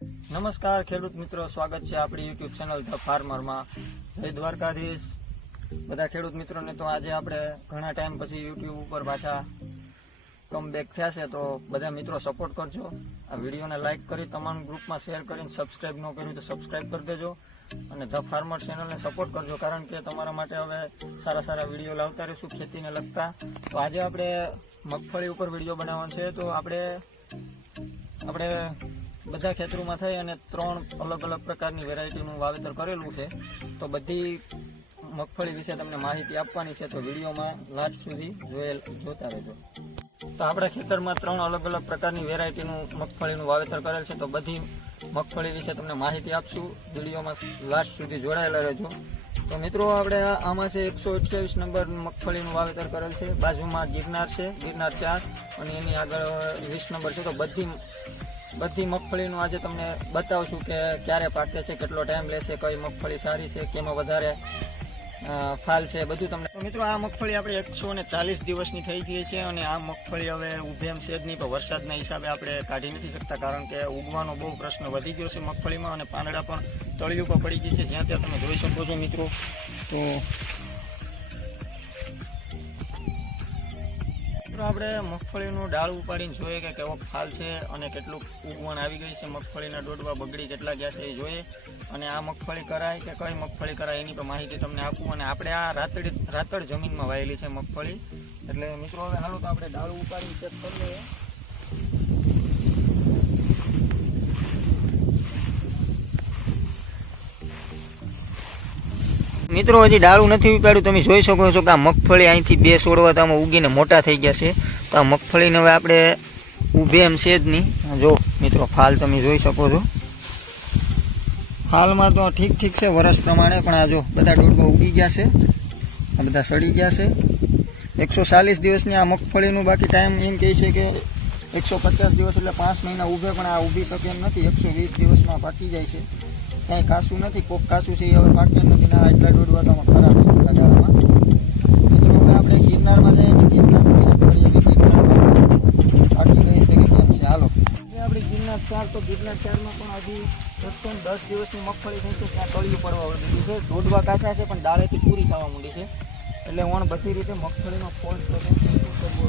નમસ્કાર, ખેડૂત મિત્રો. સ્વાગત છે આપણી યુટ્યુબ ચેનલ ધ ફાર્મરમાં જય દ્વારકાધીશ. બધા ખેડૂત મિત્રોને તો આજે આપણે ઘણા ટાઈમ પછી યુટ્યુબ ઉપર પાછા કમબેક થયા છે, તો બધા મિત્રો સપોર્ટ કરજો. આ વિડીયોને લાઇક કરી, તમામ ગ્રુપમાં શેર કરીને સબસ્ક્રાઈબ ન કર્યું તો સબસ્ક્રાઈબ કરી દેજો અને ધ ફાર્મર ચેનલને સપોર્ટ કરજો, કારણ કે તમારા માટે હવે સારા સારા વીડિયો લાવતા રહીશું, ખેતીને લગતા. તો આજે આપણે મગફળી ઉપર વીડિયો બનાવવાનો છે. તો આપણે આપણે બધા ખેતરોમાં થઈ અને ત્રણ અલગ અલગ પ્રકારની વેરાયટીનું વાવેતર કરેલું છે. તો બધી મગફળી વિશે તમને માહિતી આપવાની છે, તો વિડીયોમાં લાસ્ટ સુધી જોયેલ જોતા રહેજો. તો આપણા ખેતરમાં ત્રણ અલગ અલગ પ્રકારની વેરાયટીનું મગફળીનું વાવેતર કરેલ છે, તો બધી મગફળી વિશે તમને માહિતી આપશું. વિડીયોમાં લાસ્ટ સુધી જોડાયેલા રહેજો. તો મિત્રો, આપણે આમાં છે એકસો અઠ્યાવીસ નંબર મગફળીનું વાવેતર કરેલ છે. બાજુમાં ગિરનાર છે, ગિરનાર ચાર. અને એની આગળ વીસ નંબર છે. તો બધી બધી મગફળીનું આજે તમને બતાવશું કે ક્યારે પાકે છે, કેટલો ટાઈમ લેશે કઈ મગફળી સારી છે, કેમાં વધારે ફાલ છે, બધું તમને મિત્રો આ મગફળી આપણે એકસો ને ચાલીસ દિવસની થઈ ગઈ છે અને આ મગફળી હવે ઉભે એમ છે જ નહીં, પણ વરસાદના હિસાબે આપણે કાઢી નથી શકતા, કારણ કે ઉગવાનો બહુ પ્રશ્ન વધી ગયો છે મગફળીમાં અને પાંદડા પણ તળિયું પર પડી ગઈ છે. જ્યાં ત્યાં તમે જોઈ શકો છો મિત્રો, તો મિત્રો આપણે મગફળીનું ડાળ ઉપાડીને જોઈએ કે કેવો ફાલ છે અને કેટલું ઉગવણ આવી ગઈ છે મગફળીના ડોડવા બગડી કેટલા ગયા છે એ જોઈએ. અને આ મગફળી કરાય કે કઈ મગફળી કરાય એની પણ માહિતી તમને આપું. અને આપણે આ રાતડી રાતડ જમીનમાં વાયેલી છે મગફળી. એટલે મિત્રો, હવે હાલો તો આપણે ડાળું ઉપાડી ચેક કરી લઈએ. મિત્રો, હજી ડાળું નથી ઉપાડ્યું. તમે જોઈ શકો છો કે આ મગફળી અહીંથી બે છોડવા તો આમાં ઉગીને મોટા થઈ ગયા છે. તો આ મગફળીને હવે આપણે ઊભે એમ છે જ નહીં. જો, મિત્રો, ફાલ તમે જોઈ શકો છો. ફાલમાં તો ઠીક ઠીક છે, વરસ પ્રમાણે, પણ આ જો બધા ડોડવા ઉગી ગયા છે. આ બધા સડી ગયા છે. એકસો ચાલીસ દિવસની આ મગફળીનું બાકી ટાઈમ એમ કહે છે કે એકસો પચાસ દિવસ એટલે પાંચ મહિના ઊભે પણ આ ઊભી શકે એમ નથી. એકસો વીસ દિવસમાં પાકી જાય છે. કાંઈ કાસું નથી, કોક કાસું છે, એ હવે પાકે નથી ના એટલા દોડવા તો ખરાબ છે, એટલા દાડામાં મિત્રો, હવે આપણે ગિરનારમાં જઈએ ને ગિરનારમાં વિઝિટ કરીએ કે પાકી ગઈ છે કે કેમ છે? હાલો. આપણી ગિરનાર ચાર, તો ગિરનાર ચારમાં પણ હજી એકસો દસ દિવસની મગફળી થઈ છે, ત્યાં તળિયું પડવા માંડ્યું છે. દોડવા કાચા છે, પણ દાળેથી પૂરી થવા માંડી છે. એટલે વણ બધી રીતે મગફળીનો ફોલ્ટ કરવું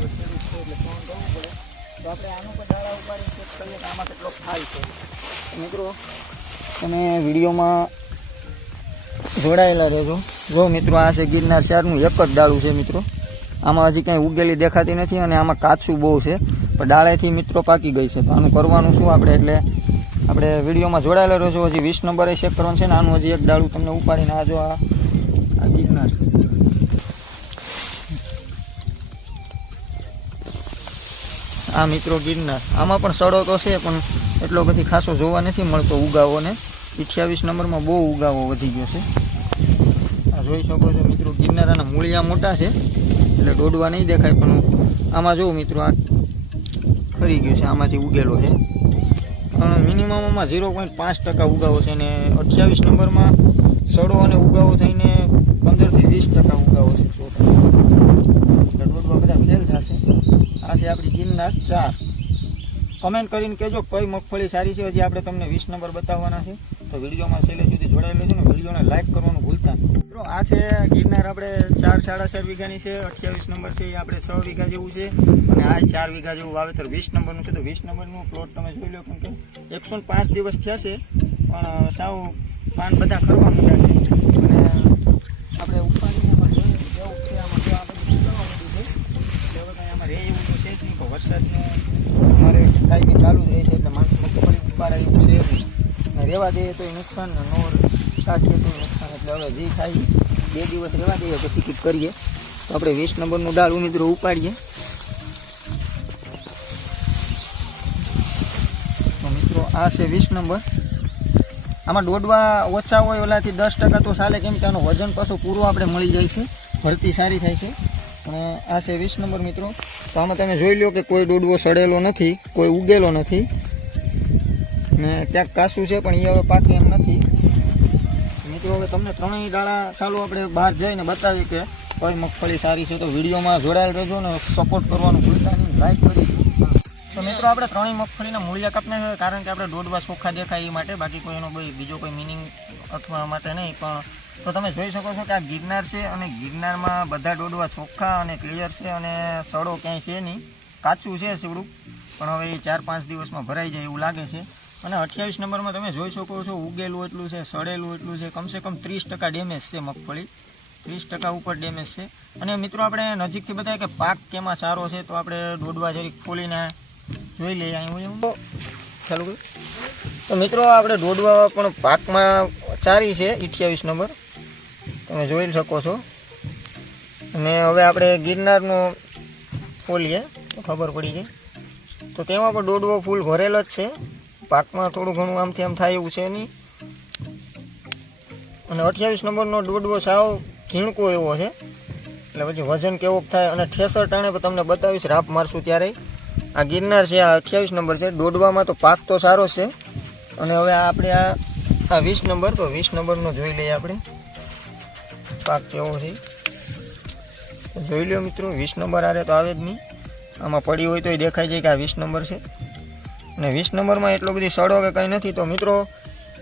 એટલે ફોન કરવું પડે. તો આપણે આનું પણ દાડા ઉપાડી ચેક કરીએ કે આમાં કેટલો ખાય છે. મિત્રો તમે વિડીયોમાં જોડાયેલા રહેજો. જો મિત્રો આ છે ગિરનાર શહેરનું એક જ ડાળું છે મિત્રો. આમાં હજી કાંઈ ઉગેલી દેખાતી નથી અને આમાં કાચું બહુ છે. પણ ડાળેથી મિત્રો પાકી ગઈ છે. તો આનું કરવાનું શું આપણે? એટલે આપણે વિડીયોમાં જોડાયેલા રહેજો. હજી વીસ નંબરે ચેક કરવાનું છે ને આનું હજી એક ડાળું તમને ઉપાડીને આ આ ગિરનાર આ મિત્રો ગિરનાર. આમાં પણ સડો તો છે, પણ એટલો બધી ખાસો જોવા નથી મળતો ઉગાવો ને અઠ્યાવીસ નંબરમાં બહુ ઉગાવો વધી ગયો છે. આ જોઈ શકો છો મિત્રો, ગિરનારાના મૂળિયા મોટા છે. એટલે દોડવા નહીં દેખાય, પણ આમાં જોઉં મિત્રો, આ ખરી ગયું છે, આમાંથી ઉગેલો છે. મિનિમમ આમાં ઝીરો પોઈન્ટ પાંચ ટકા ઉગાવો છે અને અઠ્યાવીસ નંબરમાં સડો અને ઉગાવો થઈને પંદરથી વીસ ટકા ઉગાવો છે. સો ટકા બધા ફેલ થશે. આ છે આપણી ગિરનાર ચાર. કમેન્ટ કરીને કહેજો કઈ મગફળી સારી છે, હજી આપણે તમને વીસ નંબર બતાવવાના છે. તો વિડીયોમાં છેલ્લે સુધી જોડાયેલો છે ને વિડીયોને લાઇક કરવાનું ભૂલતા મિત્રો, આ છે ગિરનાર આપણે ચાર સાડા ચાર વીઘાની છે, અઠ્યાવીસ નંબર છે, એ આપણે છ વીઘા જેવું છે. અને આ ચાર વીઘા જેવું વાવેતર વીસ નંબરનું છે, તો વીસ નંબરનું પ્લોટ તમે જોઈ લો કેમ કે એકસો પાંચ દિવસ થયા છે, પણ સાવ પાન બધા કરવા માંડ્યા છે. અને આપણે ઉપાડીને પણ જોઈએ છે આમાં જો આ બધું સુકાવા માંડ્યું છે, એટલે હવે કાંઈ આમાં રહે એવું તો છે જ નહીં વરસાદનું કાંઈ ચાલુ રહે છે એટલે માણસ મગફળી ઉપાડે એવું છે. ને રહેવા દઈએ તો નુકસાન ને નો કાઢીએ તો નુકસાન. એટલે હવે જે થાય બે દિવસ રહેવા દઈએ પછી ટિકિટ કરીએ. તો આપણે વીસ નંબરનું ડાળું મિત્રો ઉપાડીએ. તો મિત્રો, આ છે વીસ નંબર. આમાં દોડવા ઓછા હોય ઓલાથી દસ ટકા તો ચાલે કેમ કે આનું વજન પાછું પૂરું આપણે મળી જાય છે. ભરતી સારી થાય છે. અને આ છે વીસ નંબર મિત્રો. તો આમાં તમે જોઈ લો કે કોઈ દોડવો સડેલો નથી, કોઈ ઉગેલો નથી. ને ક્યાંક કાસું છે, પણ એ હવે પાકે એમ નથી. મિત્રો, હવે તમને ત્રણેય દાડા ચાલુ આપણે બહાર જઈને બતાવીએ કે કોઈ મગફળી સારી છે. તો વિડીયોમાં જોડાયેલ રહેજો ને સપોર્ટ કરવાનું ભૂલતા નહીં લાઈક કરી તો મિત્રો, આપણે ત્રણેય મગફળીના મૂળિયા કાપને કારણ કે આપણે દોડવા ચોખ્ખા દેખાય એ માટે. બાકી કોઈ એનો કોઈ બીજો કોઈ મિનિંગ અથવા માટે નહીં, પણ તો તમે જોઈ શકો છો કે આ ગિરનાર છે અને ગિરનારમાં બધા ડોડવા ચોખ્ખા અને ક્લિયર છે અને સડો ક્યાંય છે નહીં. કાચું છે સીવડું, પણ હવે એ ચાર પાંચ દિવસમાં ભરાઈ જાય એવું લાગે છે. અને અઠ્યાવીસ નંબરમાં તમે જોઈ શકો છો ઉગેલું એટલું છે, સડેલું એટલું છે, કમસે કમ ત્રીસ ટકા ડેમેજ છે મગફળી. ત્રીસ ટકા ઉપર ડેમેજ છે. અને મિત્રો આપણે નજીકથી બતાવીએ કે પાક કેમાં સારો છે તો આપણે ડોડવા જરીક ખોલીને જોઈ લઈએ અહીં હું ચાલુ તો મિત્રો આપણે ડોડવા પણ પાકમાં સારી છે, અઠ્યાવીસ નંબર. તમે જોઈ શકો છો. અને હવે આપણે ગિરનારનો ખોલીએ તો ખબર પડી જાય તો તેમાં પણ દોડવો ફૂલ ભરેલો જ છે. પાકમાં થોડું ઘણું આમથી આમ થાય એવું છે નહીં. અને અઠ્યાવીસ નંબરનો દોડવો સાવ ઝીણકો એવો છે. એટલે પછી વજન કેવોક થાય અને ઠેસર ટાણે પણ તમને બતાવીશ, રાપ મારશું ત્યારે આ ગિરનાર છે, આ અઠ્યાવીસ નંબર છે. દોડવામાં તો પાક તો સારો છે. અને હવે આપણે આ વીસ નંબર, તો વીસ નંબરનો જોઈ લઈએ આપણે. પાક કેવો છે? જોઈ લ્યો મિત્રો, વીસ નંબર આરે તો આવે જ નહીં. આમાં પડી હોય તો એ દેખાય જાય કે આ વીસ નંબર છે. અને વીસ નંબરમાં એટલો બધી સડો કે કંઈ નથી, તો મિત્રો,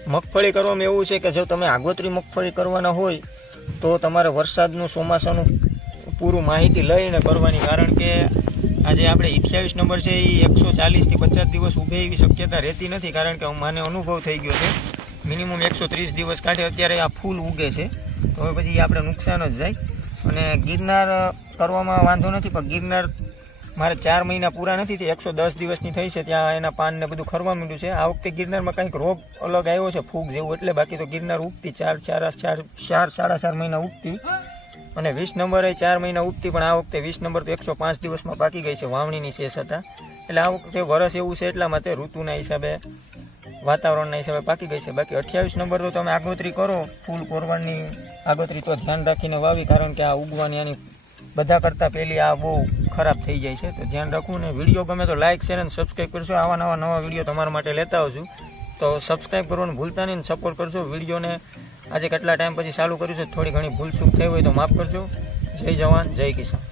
મગફળી કરવામાં એવું છે કે જો તમે આગોતરી મગફળી કરવાના હોય, તો તમારે વરસાદનું ચોમાસાનું પૂરું માહિતી લઈને કરવાની. કારણ કે આજે આપણે અઠ્યાવીસ નંબર છે એ એકસો ચાલીસથી પચાસ દિવસ ઊભે એવી શક્યતા રહેતી નથી, કારણ કે મને અનુભવ થઈ ગયો છે. મિનિમમ એકસો ત્રીસ દિવસ કાઢે, અત્યારે આ ફૂલ ઉગે છે. તો હવે પછી આપણે નુકસાન જ જાય. અને ગિરનાર કરવામાં વાંધો નથી, પણ ગિરનાર મારે ચાર મહિના પૂરા નથી તે એકસો દસ દિવસની થઈ છે, ત્યાં એના પાનને બધું ખરવા માંડ્યું છે. આ વખતે ગિરનારમાં કંઈક રોગ અલગ આવ્યો છે, ફૂગ જેવું, એટલે બાકી તો ગિરનાર ઉગતી ચાર ચાર ચાર ચાર, સાડા ચાર મહિના ઉગતી. અને વીસ નંબરે ચાર મહિના ઉગતી, પણ આ વખતે વીસ નંબર તો એકસો પાંચ દિવસમાં પાકી ગઈ છે, વાવણીની શેષ હતા. એટલે આ વખતે વરસ એવું છે એટલા માટે ઋતુના હિસાબે વાતાવરણના હિસાબે પાકી ગઈ છે. બાકી અઠ્યાવીસ નંબર તો તમે આગોતરી કરો. ફૂલ કોરવાની આગોતરી તો ધ્યાન રાખીને વાવી, કારણ કે આ ઉગવાની આની બધા કરતાં પહેલી આ બહુ ખરાબ થઈ જાય છે. તો ધ્યાન રાખવું ને વીડિયો ગમે તો લાઇક શેર અને સબસ્ક્રાઈબ કરશો આવા નવા નવા વીડિયો તમારા માટે લેતા આવશું તો સબસ્ક્રાઈબ કરવાનું ભૂલતા નહીં સપોર્ટ કરજો. વિડીયોને આજે કેટલા ટાઈમ પછી ચાલુ કર્યું છે થોડી ઘણી ભૂલ ચૂક થઈ હોય તો માફ કરજો. જય જવાન, જય કિસાન.